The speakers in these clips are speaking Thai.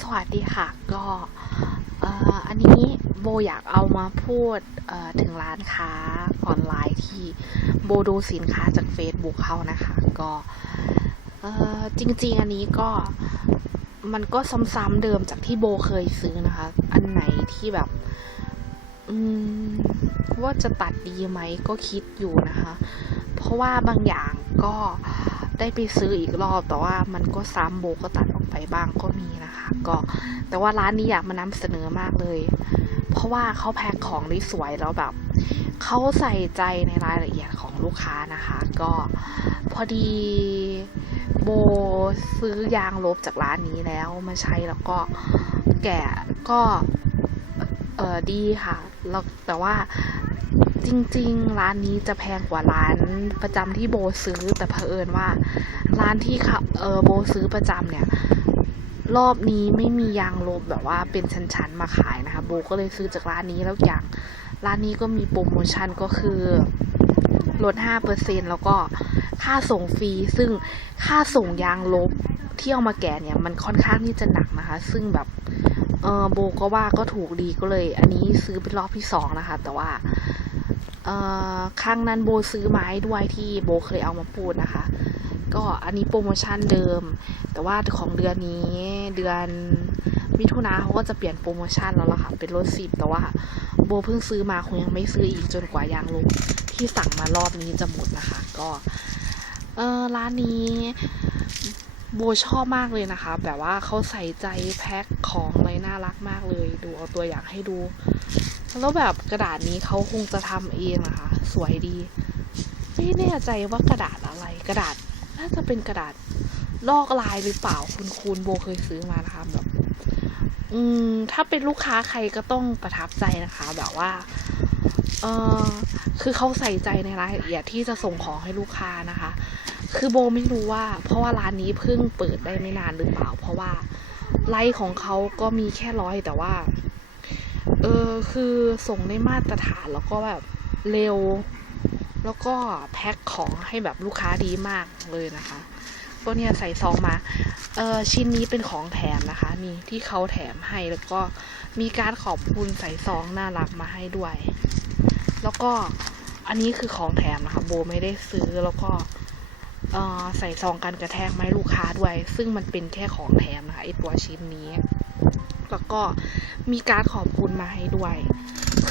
สวัสดีค่ะ ก็อันนี้โบอยากเอามาพูดถึงร้านค้าออนไลน์ที่โบดูสินค้าจาก Facebook เขานะคะ ก็จริงๆ อันนี้ก็มันก็ซ้ำๆเดิมจากที่โบเคยซื้อนะคะ อันไหนที่แบบว่าจะตัดดีไหมก็คิดอยู่นะคะ เพราะว่าบางอย่างก็ ได้ไปซื้ออีกรอบ แต่ว่ามันก็ซ้ำโบก็ตัดออกไปบ้างก็มีนะคะ ก็แต่ว่าร้านนี้อยากมานำเสนอมากเลย เพราะว่าเขาแพ็คของได้สวยแล้วแบบเขาใส่ใจในรายละเอียดของลูกค้านะคะ ก็พอดีโบซื้อยางลบจากร้านนี้แล้วมาใช้แล้วก็แกะก็เออดีค่ะแล้วแต่ว่า จริงๆ ร้านนี้จะแพงกว่าร้านประจำที่โบซื้อแต่เผอิญว่า ร้านที่เขาเออโบซื้อประจำเนี่ย รอบนี้ไม่มียางลบแบบว่าเป็นชั้นๆมาขายนะคะ โบก็เลยซื้อจากร้านนี้แล้วอย่างร้านนี้ก็มีโปรโมชั่นก็คือลด5%แล้วก็ค่าส่งฟรี ซึ่งค่าส่งยางลบที่เอามาแกะเนี่ย มันค่อนข้างที่จะหนักนะคะ ซึ่งแบบเออโบก็ว่าก็ถูกดีก็เลย อันนี้ซื้อเป็นรอบที่สองนะคะ แต่ว่า ครั้งนั้นโบซื้อไม้ด้วยที่โบเคยเอามาพูดนะคะ ก็อันนี้โปรโมชั่นเดิม แต่ว่าของเดือนนี้เดือนมิถุนาเขาก็จะเปลี่ยนโปรโมชั่นแล้วล่ะค่ะ เป็นลดสิบแต่ว่าโบเพิ่งซื้อมาคงยังไม่ซื้ออีกจนกว่ายางลบที่สั่งมารอบนี้จะหมดนะคะ ก็เออร้านนี้โบชอบมากเลยนะคะ แบบว่าเขาใส่ใจแพ็คของเลยน่ารักมากเลย ดูเอาตัวอย่างให้ดู แล้วแบบกระดาษนี้เขาคงจะทำเองนะคะ สวยดี ไม่แน่ใจว่ากระดาษอะไร กระดาษน่าจะเป็นกระดาษลอกลายหรือเปล่าคุณคุณโบเคยซื้อมานะคะแบบอืมถ้าเป็นลูกค้าใครก็ต้องประทับใจนะคะ แบบว่าเออคือเขาใส่ใจในรายละเอียดที่จะส่งของให้ลูกค้านะคะ คือโบไม่รู้ว่า เพราะว่าร้านนี้เพิ่งเปิดได้ไม่นานหรือเปล่า เพราะว่าไลฟ์ของเขาก็มีแค่ร้อยแต่ว่า เออคือส่งได้มาตรฐานแล้วก็แบบเร็ว แล้วก็แพ็คของให้แบบลูกค้าดีมากเลยนะคะก็เนี่ยใส่ซองมา เออชิ้นนี้เป็นของแถมนะคะ นี่ที่เขาแถมให้แล้วก็มีการขอบคุณใส่ซองน่ารักมาให้ด้วย แล้วก็อันนี้คือของแถมนะคะ โบไม่ได้ซื้อแล้วก็เออใส่ซองกันกระแทกไม้ลูกค้าด้วย ซึ่งมันเป็นแค่ของแถมนะคะไอตัวชิ้นนี้ แล้วก็มีการขอบคุณมาให้ด้วย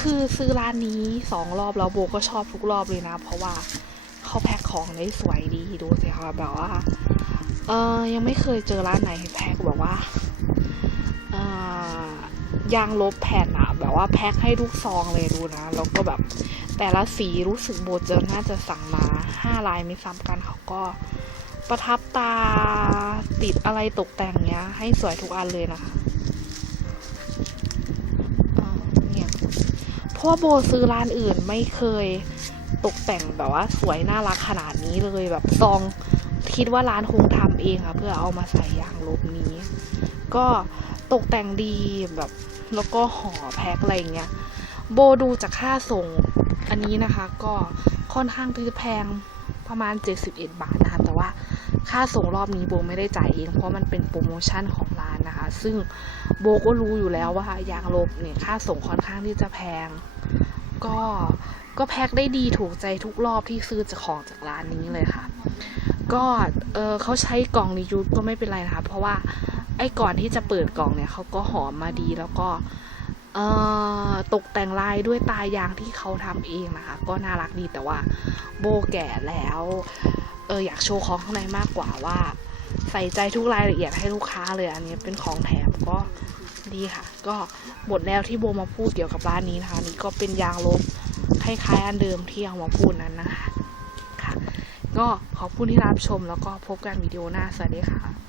คือซื้อร้านนี้สองรอบแล้วโบก็ชอบทุกรอบเลยนะ เพราะว่าเขาแพ็คของได้สวยดีดูสิคะแบบว่า เออยังไม่เคยเจอร้านไหนแพ็คแบบว่าเออยางลบแผ่นอะแบบว่าแพ็คให้ทุกซองเลยดูนะแล้วก็แบบแต่ละสีรู้สึกโบเจอน่าจะสั่งมาห้าลายไม่ซ้ำกันเขาก็ประทับตาติดอะไรตกแต่งเนี้ย ให้สวยทุกอันเลยนะคะ อ่าเนี่ยเพ ราะว่าโบซื้อร้านอื่นไม่เคยตกแต่งแบบว่าสวยน่ารักขนาดนี้เลยแบบซองคิดว่าร้านคงทำเองค่ะเพื่อเอามาใส่ยางลบนี้ ก็ตกแต่งดีแบบแล้วก็ห่อแพ็คอะไรเงี้ยโบดูจากค่าส่งอันนี้นะคะ ก็ค่อนข้างที่จะแพงประมาณ 71 บาทนะคะแต่ว่าค่าส่งรอบนี้โบไม่ได้จ่ายเองเพราะมันเป็นโปรโมชั่นของ นะคะ ซึ่งโบก็รู้อยู่แล้วว่ายางลบเนี่ยค่าส่งค่อนข้างที่จะแพง ก็ก็แพ็คได้ดีถูกใจทุกรอบที่ซื้อจากของจากร้านนี้เลยค่ะ ก็เออเขาใช้กล่องรียูสก็ไม่เป็นไรนะคะ เพราะว่าไอ้ก่อนที่จะเปิดกล่องเนี่ยเขาก็หอมมาดีแล้วก็เออตกแต่งลายด้วยตายางที่เขาทำเองนะคะ ก็น่ารักดีแต่ว่าโบแก่แล้วเอออยากโชว์ของข้างในมากกว่าว่า ใส่ใจทุกรายละเอียดให้ลูกค้าเลยอันนี้เป็นของแถมก็ดีค่ะ ก็หมดแล้วที่โบมาพูดเกี่ยวกับร้านนี้นะคะนี่ก็เป็นยางลบคล้ายๆอันเดิมที่เอามาพูดนั้นนะคะ ค่ะ ก็ขอบคุณที่รับชมแล้วก็พบกันวิดีโอหน้าสวัสดีค่ะ